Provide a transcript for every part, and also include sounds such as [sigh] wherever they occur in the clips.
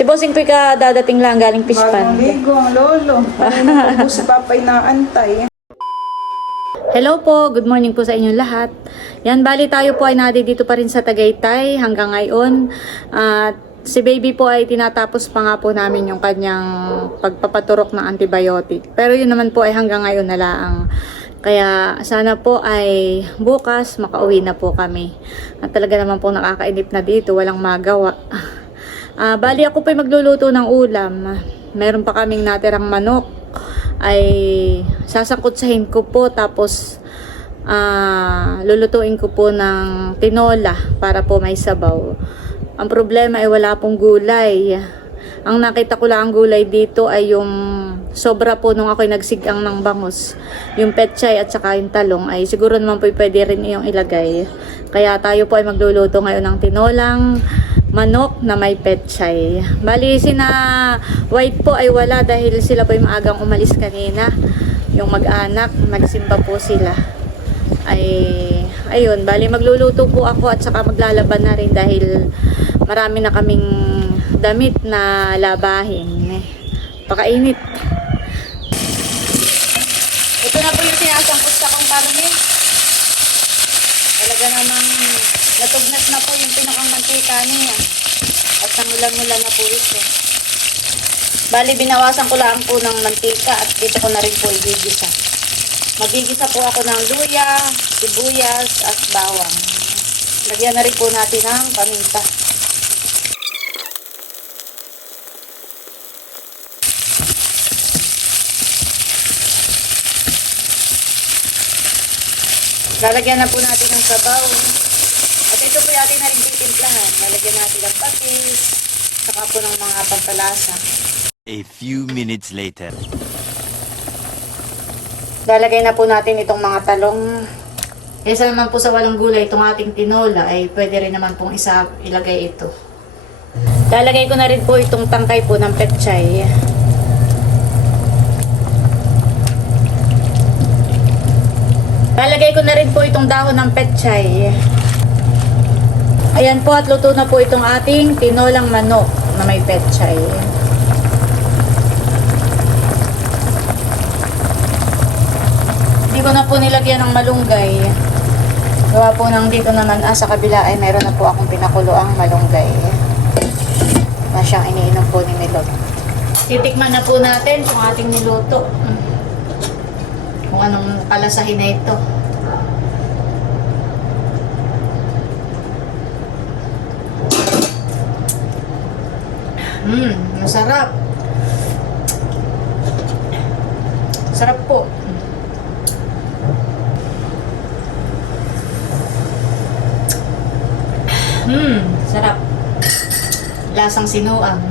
Si Bossing Pi ka dadating lang galing fish Bagong pond. ligo ang lolo. Ano si Papay naantay. Hello po, good morning po sa inyong lahat. Yan, bali tayo po ay nadi dito pa rin sa Tagaytay hanggang ngayon. At si baby po ay tinatapos pa nga po namin yung kanyang pagpapaturok ng antibiotic. Pero yun naman po ay hanggang ngayon na laang. Kaya sana po ay bukas makauwi na po kami. At talaga naman po nakakainip na dito, walang magawa. Ah, bali ako po ay magluluto ng ulam. Meron pa kaming natirang manok ay sasangkutsahin ko po tapos ah, lulutuin ko po ng tinola para po may sabaw. Ang problema ay wala pong gulay. Ang nakita ko lang ang gulay dito ay yung sobra po nung ako'y nagsigang ng bangus. Yung petchay at saka yung talong ay siguro naman po pwede rin iyong ilagay. Kaya tayo po ay magluluto ngayon ng tinolang manok na may petchay. Bali, sina white po ay wala dahil sila po ay maagang umalis kanina. Yung mag-anak, nagsimba po sila. Ay, ayun, bali magluluto po ako at saka maglalaban na rin dahil marami na kaming damit na labahin. Pakainit. Ito na po yung sinasangkot sa kong karne. Talaga namang natugnat na po yung pinakang mantika niya. At nangulan-ngulan na po ito. Bali, binawasan ko lang po ng mantika at dito ko na rin po igigisa. Magigisa po ako ng luya, sibuyas at bawang. Lagyan na rin po natin ng paminta. Lalagyan na po natin ng sabaw. At ito po yung ating na rin titimplahan. Lalagyan natin ng patis, saka po ng mga pampalasa. A few minutes later. Lalagay na po natin itong mga talong. Kesa naman po sa walang gulay itong ating tinola ay pwede rin naman pong isa ilagay ito. Lalagay ko na rin po itong tangkay po ng petchay. Lalagay ko na rin po itong dahon ng petchay. Ayan po at luto na po itong ating tinolang manok na may petchay. Hindi ko na po nilagyan ng malunggay. Gawa po ng dito naman ah, sa kabila ay meron na po akong pinakulo ang malunggay. Na siyang iniinom po ni Milot. Titikman na po natin kung ating niluto. Kung anong kalasahin na ito. Mmm, masarap. Sarap po. Hmm, sarap. Lasang sinuang.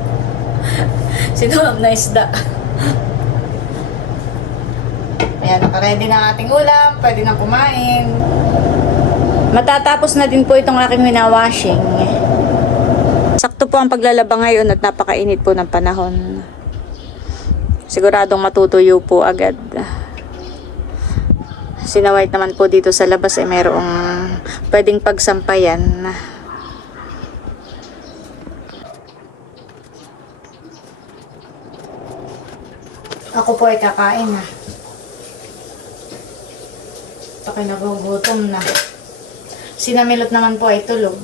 [laughs] sinuang na isda. Ayan, nakaready na ating ulam. Pwede na kumain. Matatapos na din po itong aking winawashing. Sakto po ang paglalaba ngayon at napakainit po ng panahon. Siguradong matutuyo po agad. Sinawait naman po dito sa labas ay mayroong pwedeng pagsampayan. Ako po ay kakain na. Kayo nagugutom na. Sinamilot naman po ay tulog.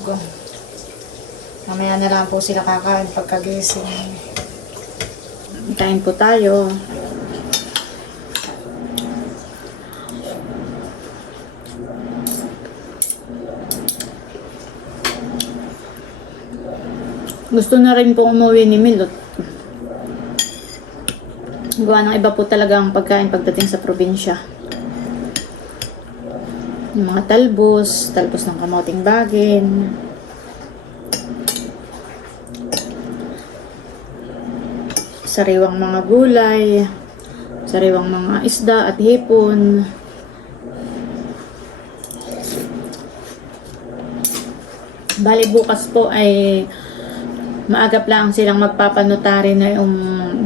Mamaya na lang po sila kakain pagkagising. Kain po tayo. Gusto na rin po umuwi ni Milot. Gawa ng iba po talaga ang pagkain pagdating sa probinsya. Yung mga talbos, talbos ng kamoting bagin. Sariwang mga gulay, sariwang mga isda at hipon. Bali bukas po ay maagap lang silang magpapanotary na yung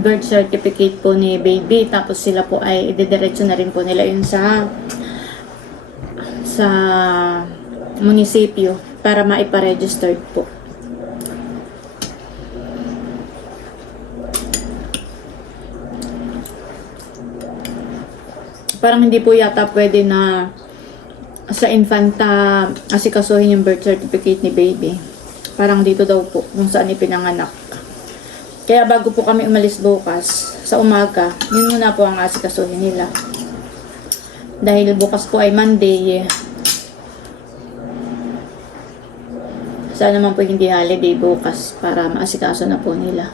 birth certificate po ni baby tapos sila po ay idediretso na rin po nila yun sa sa munisipyo para maiparegister po. Parang hindi po yata pwede na sa infanta asikasuhin yung birth certificate ni baby. Parang dito daw po, kung saan ipinanganak. Kaya bago po kami umalis bukas, sa umaga, yun muna po ang asikasuhin nila. Dahil bukas po ay Monday, sana naman po hindi holiday bukas para maasikaso na po nila.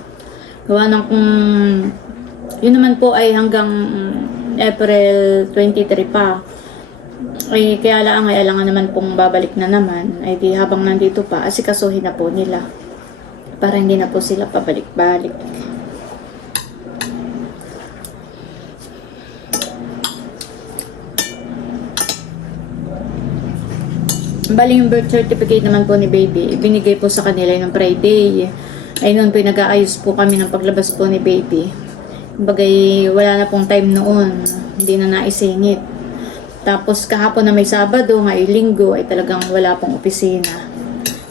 Gawa ng kung yun naman po ay hanggang April 23 pa. Ay, kaya lang ay alangan naman pong babalik na naman. Ay di habang nandito pa, asikasuhin na po nila. Para hindi na po sila pabalik-balik. Bali yung birth certificate naman po ni baby, ibinigay po sa kanila yung Friday. Ay noon po nag-aayos po kami ng paglabas po ni baby. Bagay wala na pong time noon, hindi na naisingit. Tapos kahapon na may Sabado, ngayong linggo ay talagang wala pong opisina.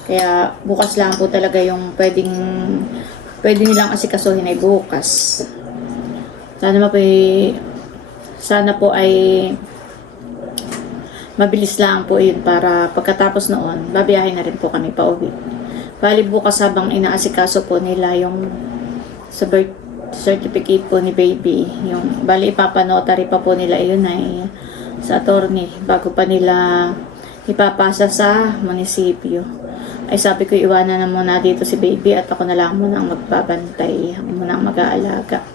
Kaya bukas lang po talaga yung pwedeng pwede nilang asikasuhin ay bukas. Sana po ay sana po ay mabilis lang po yun para pagkatapos noon, babiyahin na rin po kami pa uwi. Bali bukas habang inaasikaso po nila yung sa birth certificate po ni baby, yung bali ipapanotary pa po nila yun ay sa attorney bago pa nila ipapasa sa munisipyo. Ay sabi ko iwanan na muna dito si baby at ako na lang muna ang magbabantay, muna ang mag-aalaga.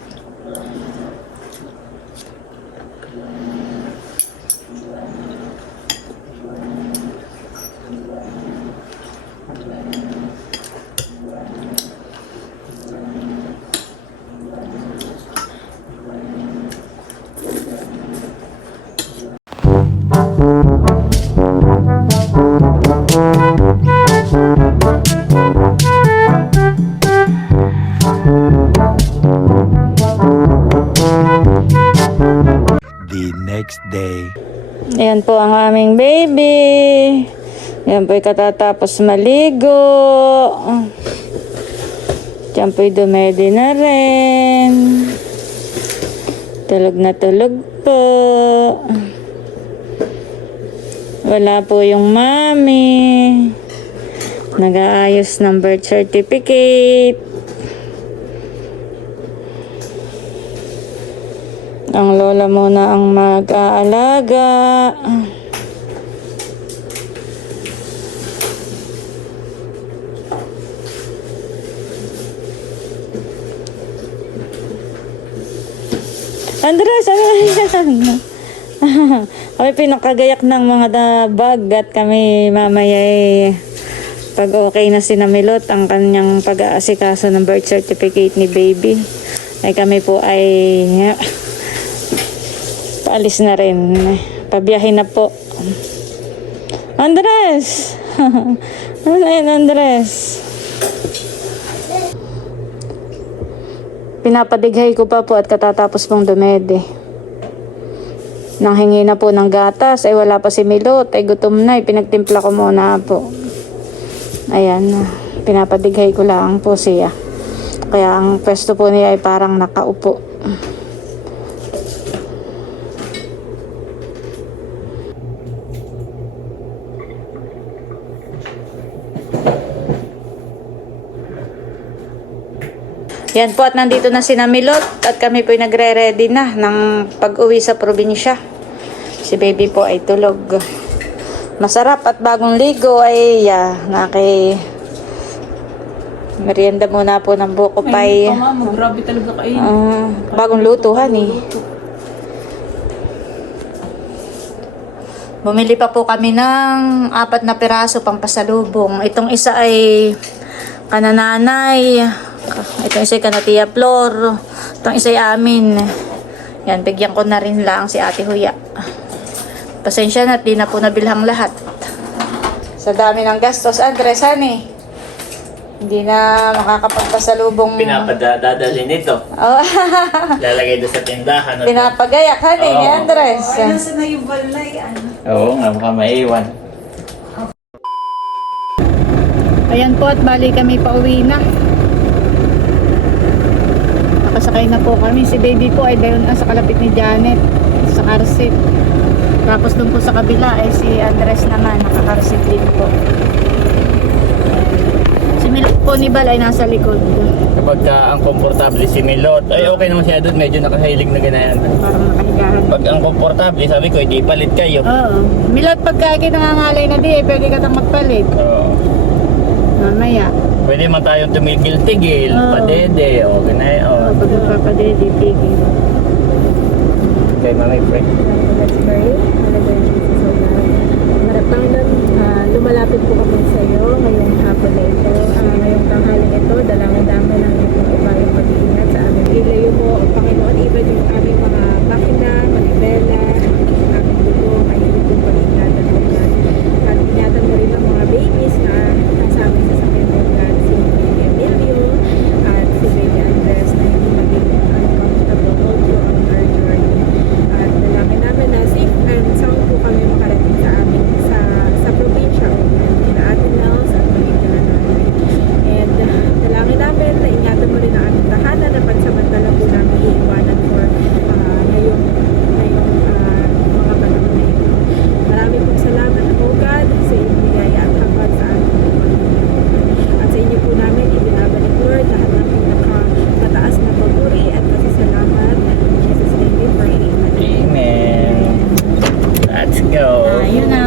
Ayan po katatapos maligo. Diyan po'y dumedi na rin. Tulog na tulog po. Wala po yung mami. Nag-aayos ng birth certificate. Ang lola muna ang mag-aalaga. Andres, ano yan? [laughs] kami pinakagayak ng mga da- bag at kami mamaya ay pag okay na si Namilot ang kanyang pag-aasikaso ng birth certificate ni baby ay kami po ay paalis na rin. Pabiyahin na po. Andres! [laughs] ano Andres? Pinapadighay ko pa po at katatapos pong dumede. Nang hingi na po ng gatas, ay wala pa si Milot, ay gutom na, ay pinagtimpla ko muna po. Ayan, pinapadighay ko lang po siya. Kaya ang pwesto po niya ay parang nakaupo. Yan po at nandito na si Namilot at kami po nagre-ready na ng pag-uwi sa probinsya. Si baby po ay tulog. Masarap at bagong ligo ay uh, naki merienda muna po ng buko pay. Ay, mama, grabe talaga kayo. Ah, bagong lutuhan eh. Bumili pa po kami ng apat na piraso pang pasalubong. Itong isa ay kanananay. Itong isa ay kanatiya Flor. Itong isa amin. Yan, bigyan ko na rin lang si Ate Huya. Pasensya na, at di na po nabilhang lahat. Sa dami ng gastos, Andres, hani? Hindi na makakapagpasalubong. Pinapadadali nito. Oh, [laughs] Lalagay doon sa tindahan. at- pinapagayak, hani, ni Oo. Andres. Ay, nasa na yung balay, ano? Oo nga, baka maiwan. Ayan po at bali kami pa uwi na. Nakasakay na po kami. Si baby po ay dayon sa kalapit ni Janet. sa car seat. Tapos dun po sa kabila ay si Andres naman, naka-car seat din po. Si Milot po ni Bal ay nasa likod. Kapag ka ang komportable si Milot, ay okay naman siya doon, medyo nakahilig na ganyan. Parang nakahigahan. Pag ang komportable, sabi ko, hindi palit kayo. Oo. Milot, pagka nangangalay na di, eh, pwede ka tang magpalit. Oo. Mamaya. Pwede man tayong tumigil-tigil, Oo. padede, o ganyan. Oh, O. pag nagpapadede, tigil. Kay Mami Pre. Let's pray. Hallelujah, Jesus, O God. Maratangan, ah, lumalapit po kami sa iyo ngayong hapon na ito. Ah, ngayong tanghaling ito, dalangin namin ang iyong ibayong pag-iingat sa amin. Ilayo mo, O Panginoon, even yung aming mga makina, manibela, aming dugo, kayo po pag-ingatan mo, God. At ingatan mo rin ang mga babies na nasa aming sasakyan mo, God. Si Baby Emilio salamat po God sa iyong biyaya at hanggang sa aming pagpapalingin. At sa inyo po namin ibinabalik Lord lahat ng pinakamataas na paguri at pasasalamat. In Jesus' name we pray. Amen. Amen. Let's go. Ayun na.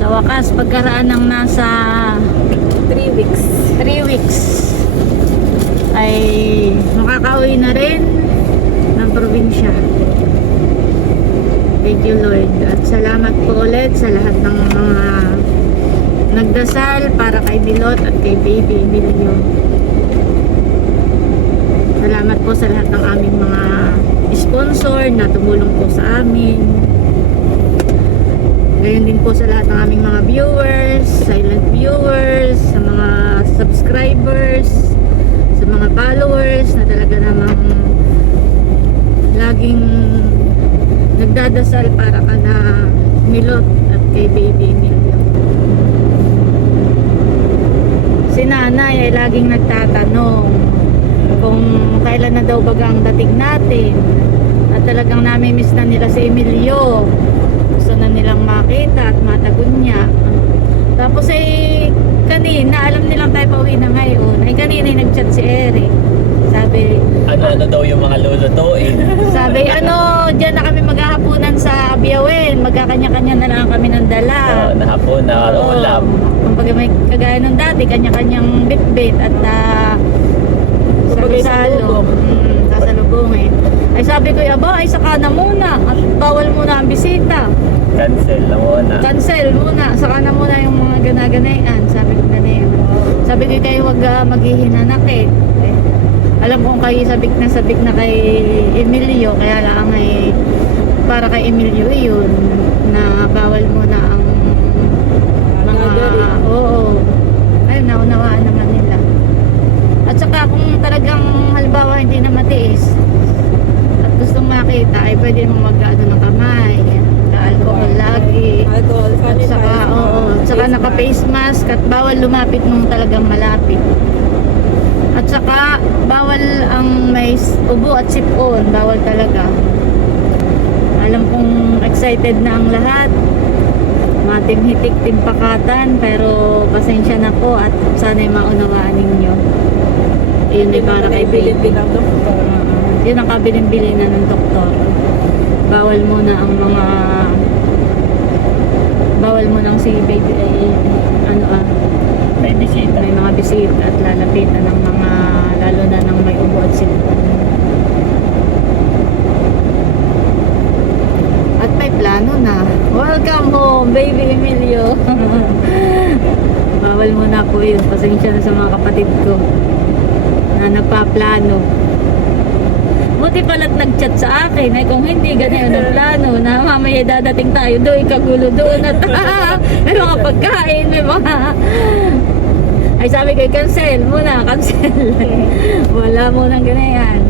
Sa pagkaraan ng nasa 3 weeks. 3 weeks ay makakauwi na rin ng probinsya. Thank you Lord. At salamat po ulit sa lahat ng mga nagdasal para kay Milot at kay Baby Emilio. Salamat po sa lahat ng aming mga sponsor na tumulong po sa amin. Gayon din po sa lahat ng aming mga viewers, silent viewers, sa mga subscribers, sa mga followers na talaga namang laging nagdadasal para ka na Milot at kay Baby Emilio. Si nanay ay laging nagtatanong kung kailan na daw baga ang dating natin. At talagang nami-miss na nila si Emilio. Gusto na nilang makita at matagun niya. Tapos ay kanina alam nilang tayo pauwi na ngayon ay kanina nagchat si Eric sabi Ano-ano daw yung mga lulutuin? [laughs] sabi ano dyan na kami maghahapunan sa Biawin magkakanya-kanya na lang kami ng dala So, nahapon na Oo. ulam. Kumbaga may kagaya nung dati, kanya-kanyang bit-bit at uh, Kumbaga salo salubong. Mm, sasalubungin. Ay sabi ko, aba, ay saka na muna. At bawal muna ang bisita. Cancel na muna. Cancel muna. Saka na muna yung mga ganaganayan. Sabi ko ganyan. Sabi ko kayo wag uh, maghihinanakit. Eh, alam kong kayo sabik na sabik na kay Emilio. Kaya lang ay para kay Emilio yun na bawal muna ang mga Gathering. oo. Ayun naunawaan naman nila. At saka kung talagang halimbawa hindi na matiis at gustong makita ay pwede mong mag-ano ng kamay alcohol. lagi. Alcohol, at saka oo at saka naka face mask at bawal lumapit nung talagang malapit at saka bawal ang may ubo at sipon. Bawal talaga. Alam kong excited na ang lahat. Mga team hitik, team pakatan pero pasensya na po at sana'y maunawaan ninyo. Yun ay para kay Baby. Uh, yun ang kabilin-bilin na ng doktor. Bawal muna ang mga bawal mo nang si baby ay ano ah May bisita. may mga bisita at lalapitan ng mga lalo na ng may ubo at sipon at may plano na. Welcome home baby Emilio. [laughs] Bawal muna po yun. Pasensya na sa mga kapatid ko na nagpaplano buti pala't nagchat sa akin ay kung hindi ganyan ang [laughs] plano na mamaya dadating tayo doon kagulo doon at [laughs] may mga pagkain may mga ay sabi ko cancel muna cancel. [laughs] Wala munang ganyan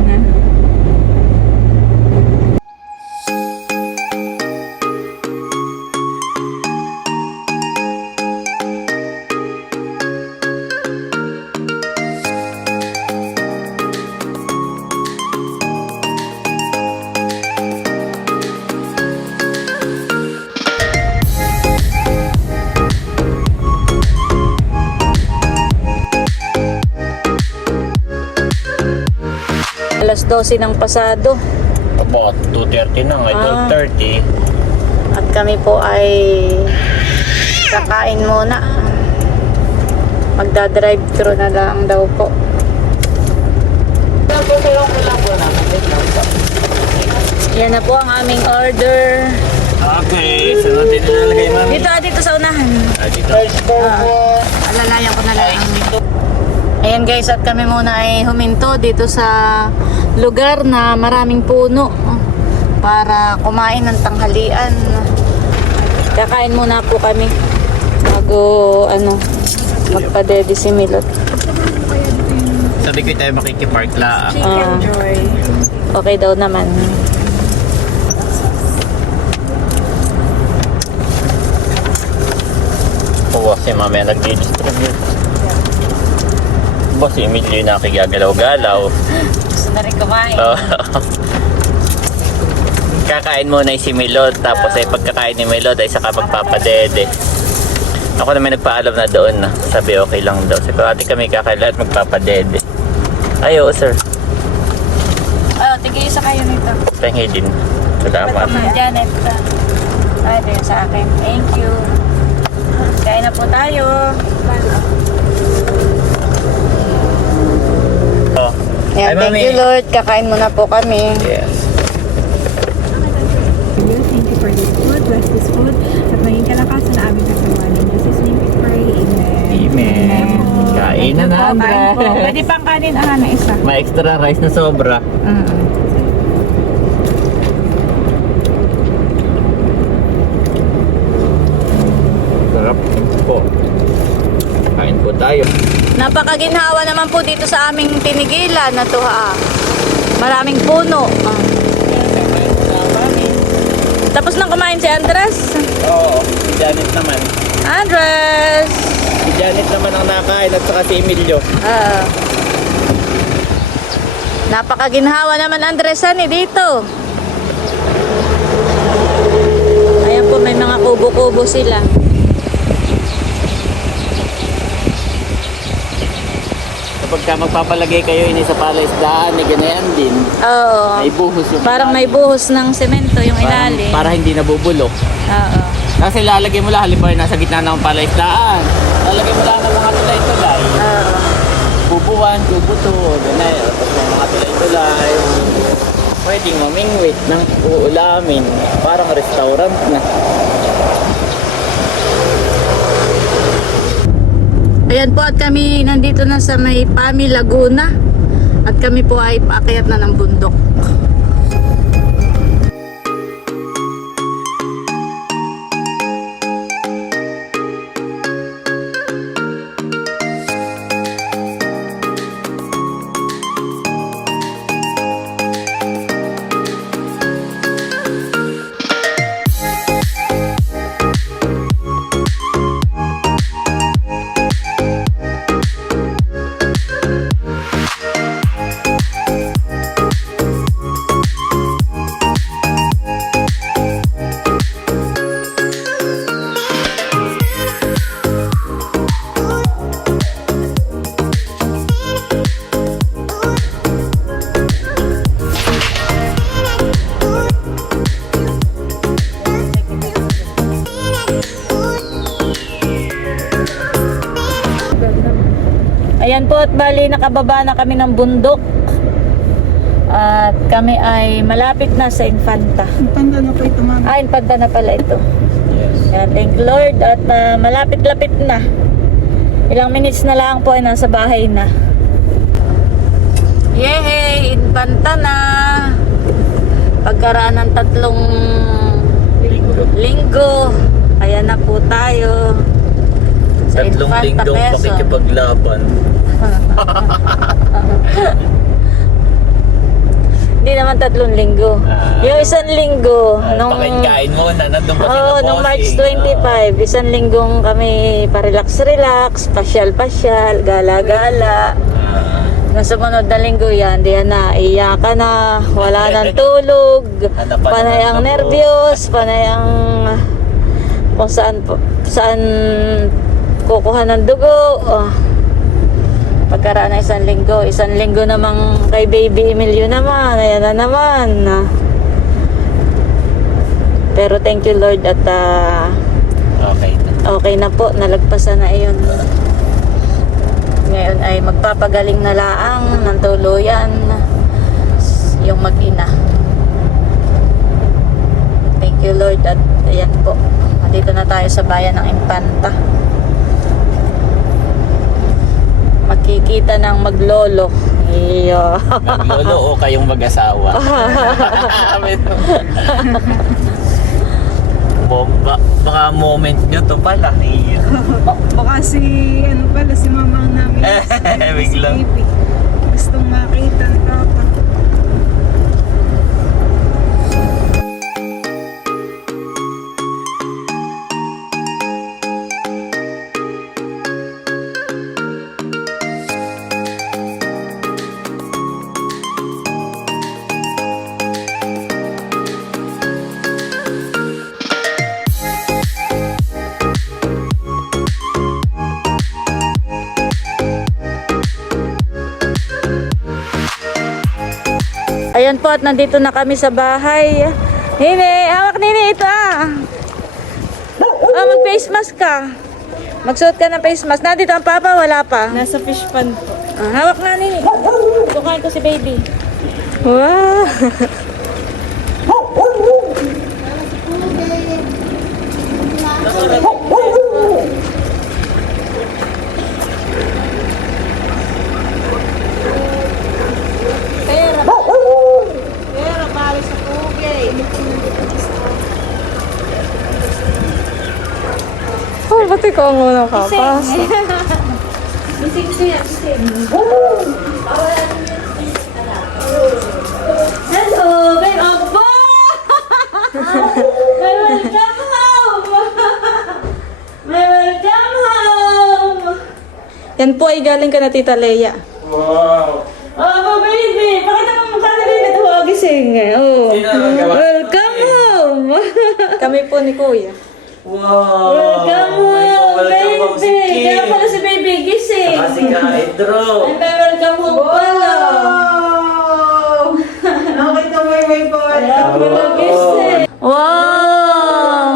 12 ng pasado. About 2.30 na ngayon, Ah. 12.30. At kami po ay kakain muna. Magdadrive thru na lang daw po. Yan na po ang aming order. Okay, sunodin na nalagay mami. Dito, ah, dito sa unahan. Ah, dito. Ah, alalayan ko na lang. Ayan guys, at kami muna ay huminto dito sa lugar na maraming puno para kumain ng tanghalian. Kakain muna po kami bago ano magpa-daddy si Milot. Sabi ko tayo makikipark la. Ah, Joy. okay daw naman. Oo, si mamaya nag-distribute. Boss, si Emilio yung nakigagalaw-galaw. Gusto na rin kumain. Oo. Kakain muna si Milot, tapos ay pagkakain ni Milot ay saka magpapadede. Ako naman nagpaalam na doon na. Sabi okay lang daw. Sabi ate kami kakain lahat magpapadede. Ay, oo sir. Oh, tigil isa kayo nito. Pengi din. Salamat. Ma'am Janet. Ay, ito yung sa akin. Thank you. Kain na po tayo. Oh. Ayan, Ay, thank Mami. you Lord. Kakain muna po kami. Yes. Thank you for this food. Bless this food. At maging kalakasan na aming katawan. In Jesus' name we pray. Amen. Amen. Kain na na. Andres. Pwede pang kanin ah, na isa. May extra rice na sobra. Sarap po. Kain po tayo. Napakaginhawa naman po dito sa aming tinigilan na to ha. Maraming puno. Ah. Tapos nang kumain si Andres. Oo, si Janet naman. Andres! Si Janet naman ang nakain at saka si Emilio. Ah. napakaginhawa naman Andresan eh dito. Ayan po may mga kubo-kubo sila. Kapag ka magpapalagay kayo ini sa palaisdaan, eh ganayan din. Oo. May buhos yung Parang may ilalim. buhos ng semento yung Parang- ilalim. Para hindi nabubulok. Oo. Kasi lalagay mo lang, halimbawa nasa gitna ng palaisdaan. Lalagay mo lang ng mga tulay-tulay. Oo. Kubuan, kubo to, ganay. Tapos may mga tulay-tulay. Pwedeng mamingwit ng uulamin. Parang restaurant na. Ayan po at kami nandito na sa may Pami Laguna. At kami po ay paakyat na ng bundok. Bali nakababa na kami ng bundok. At kami ay malapit na sa Infanta. Tanda na po ito, ma'am. Ah, Infanta na pala ito. Yes. Ayan, thank Lord at ah, malapit-lapit na. Ilang minutes na lang po ay nasa bahay na. Yehey! Infanta na! Pagkaraan ng tatlong Linggo. linggo, ayan na po tayo. Sa Tatlong Infanta linggong Quezon. pakikipaglaban. [laughs] Hindi naman tatlong linggo. Ah. yung isang linggo, Uh, nung... Pakikain muna, nandun pa Oo, sila nung March bossing. 25, isang linggong kami pa-relax-relax, pasyal-pasyal, gala-gala. Ah, Nung sumunod na linggo yan, diyan na, iyakan na, wala nang [laughs] tulog, na panay ng ang nervyos, panay ang kung saan, saan kukuha ng dugo. Oh. Pagkaraan ng isang linggo. Isang linggo namang kay Baby Emilio naman. Ayan na naman. Pero thank you Lord at ah, Okay okay na po. Nalagpasan na iyon. Ngayon ay magpapagaling na laang ng tuluyan yung mag-ina. Thank you Lord at ayan po. Nandito na tayo sa bayan ng Impanta. Magkikita ng maglolo. Iyo. Naglolo o kayong mag-asawa? [laughs] Bomba. Baka moment nyo to pala. Iyo. Baka si, ano pala, si mama namin. [laughs] si Biglang. Gustong makita ni po at nandito na kami sa bahay. Nini, hawak Nini ito ah. Oh, mag face mask ka. Magsuot ka ng face mask. Nandito ang papa, wala pa. Nasa fish pond po. Ah, hawak na Nini. Tukain ko si baby. Wow. [laughs] Pero bali sa pugay. Oh, ba't ikaw ang unang kapas? Bising siya, bising. Hello, babe. Aba! May welcome home! May welcome home! Yan po ay galing ka na Tita Leia. Wow. Oh, baby! Pakita mo mukha ni baby. Ito, oh, gising. Oh. Ang nagawa? Welcome home! Kami po ni Kuya. Wow. Welcome home, baby! Kaya pala si baby gising. Kasi ka-hydro. Ay, may welcome home pala. Nakita mo yung may Kaya pala gising. Wow!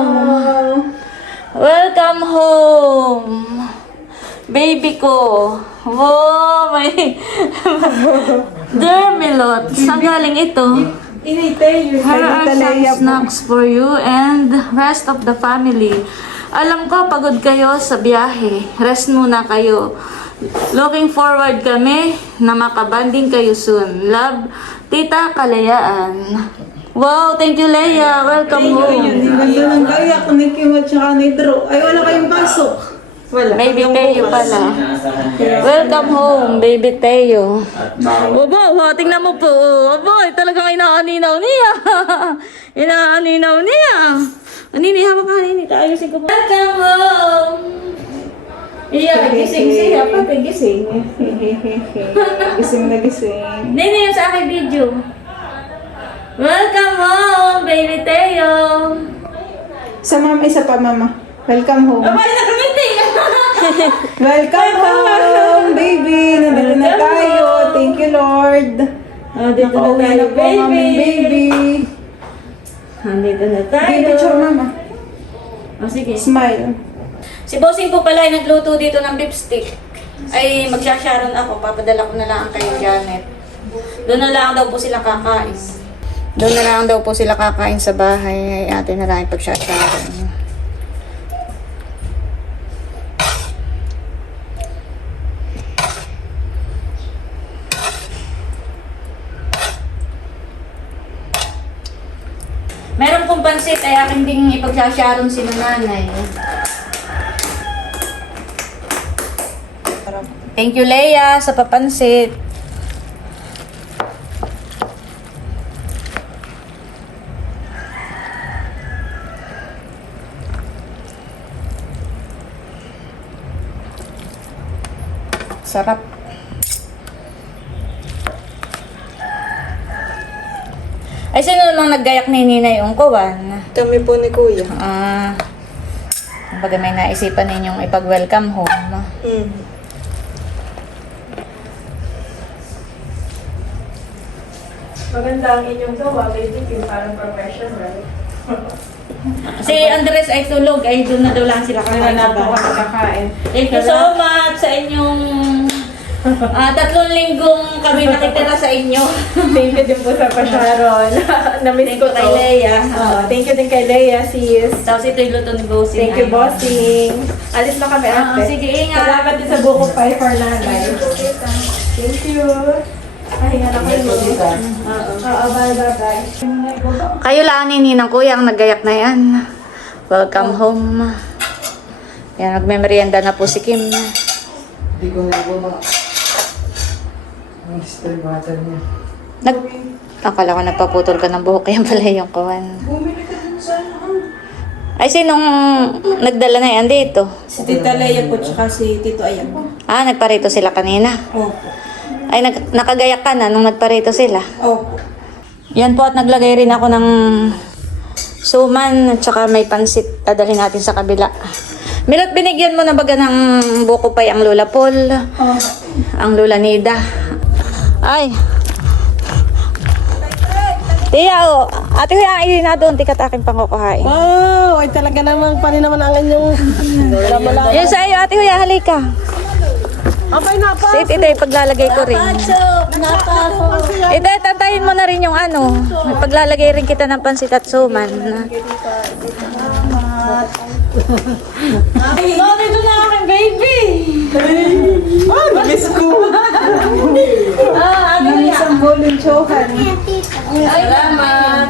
Welcome home! Baby ko. Wow, may... [laughs] Dermilot. Saan galing ito? Here are some snacks for you and rest of the family. Alam ko, pagod kayo sa biyahe. Rest muna kayo. Looking forward kami na makabanding kayo soon. Love, Tita Kalayaan. Wow, thank you, Leia. Welcome home. Ganda ng gayak ni Kim at saka ni Drew. Ay, wala kayong pasok. Wala. Baby Teo pala. Welcome home, baby Teo. Obo, oh, tingnan mo po. Obo, talagang inaaninaw niya. [laughs] inaaninaw niya. Anini, hawak ka, Anini. Ayusin ko. Welcome home. Iya, gising siya. Pati gising. [laughs] gising na gising. Nini, yung sa aking video. Welcome home, baby Teo. Sa mama, isa pa mama. Welcome home. Abay, nakamiting. [laughs] Welcome home, baby. Nandito na tayo. Thank you, Lord. Oh, dito na tayo, ang aming baby. Nandito na tayo. Okay, picture mama. Oh, sige. Smile. Si Bossing po pala ay nagluto dito ng beef stick. Ay magsasharon ako, papadala ko na lang kay Janet. Doon na lang daw po sila kakain. Doon na lang daw po sila kakain sa bahay. Ay ate na lang pagsasharon. Meron pong pansit ay akin ding ipagsasharon si nanay. Thank you, Leia, sa papansit. Sarap. Ay, sino namang naggayak ni Nina yung kuwan? Kami po ni Kuya. Ah. Kumbaga may naisipan ninyong ipag-welcome home. Mm. Maganda ang inyong gawa, baby, yung parang professional. [laughs] Si Andres ay tulog, ay doon na daw lang sila Kaya kakain. na ba? nakakain. Thank you so much sa inyong [laughs] ah, tatlong linggong kami nakitira sa inyo. [laughs] Thank you din po sa pasyaron. [laughs] Na-miss Thank ko you kay. Leia. Oo, thank you din kay Leia, sis. Tapos ito yung luto ni Bossing. Thank you, bossing. Alis na kami, ate. sige, ingat. Salamat din sa buko pie for nanay. Thank you. Kayo lang ni Ninang Kuya ang naggayak na yan. Welcome home. Yan, nagmemerienda na po si Kim. Hindi ko na disturb water niya. Nag... Akala ko nagpaputol ka ng buhok, kaya pala yung kuwan. Bumili ka dun sa ano? Ay, sinong nagdala na yan dito? Si Tita Leia po, tsaka si Tito Ayan. Ah, nagparito sila kanina. Opo. Ay, nag, nakagayak ka na nung nagparito sila. Opo. Yan po at naglagay rin ako ng suman at saka may pansit. Dadalhin natin sa kabila. Milot, binigyan mo na baga ng buko pay ang Lola Paul, ang Lola Nida. Ay. Tiya, oh. Ate, ay na doon. Tikat aking pangkukuhain. Wow! Ay talaga namang paninaman ang inyong lamala. [laughs] Yun sa iyo, ate, huya, halika. Abay na pa! Sit, ito, paglalagay ko rin. Ito, tantayin mo na rin yung ano. Paglalagay rin kita ng pansit at suman. No, dito na aking baby. Ah, namiss ko! Ah, ano yan? Isang bolong chokan. Salamat.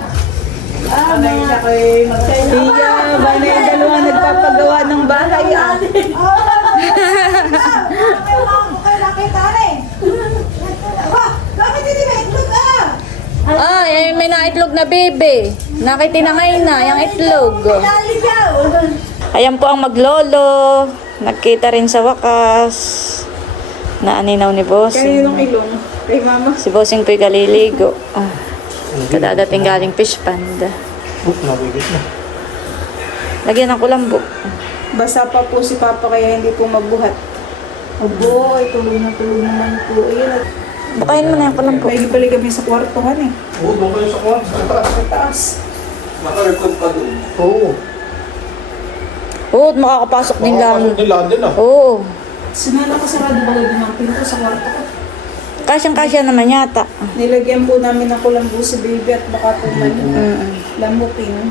Amay siya kay Magkaya, ba na yung dalawa nagpapagawa ng bahay ah. Ah, eh, may naitlog na baby. Nakitinangay na, yung itlog. Ayan po ang maglolo. Nagkita rin sa wakas. Naaninaw ni Bossing. Kaninong ilong? Kay mama. Si Bossing po'y galiligo. Oh. Kadadating galing fish pond. Lagyan ng kulambo. Basa pa po si Papa kaya hindi po magbuhat. Abo, ay tuloy na tuloy naman po. Ayun, Bukayin mo na yung kulambo. may pala kami sa kwartohan eh. Oo, doon kayo sa kwarto. Sa taas. Sa taas. Naka-record pa doon. Oo. Oo, makakapasok din lang. Makakapasok nila din ah. Oo. Sinala ko sarado ba din ang pinto sa kwarto ko. Kasyang-kasya naman yata. Nilagyan po namin ng kulambo si baby at baka po man Mm-mm. lamukin.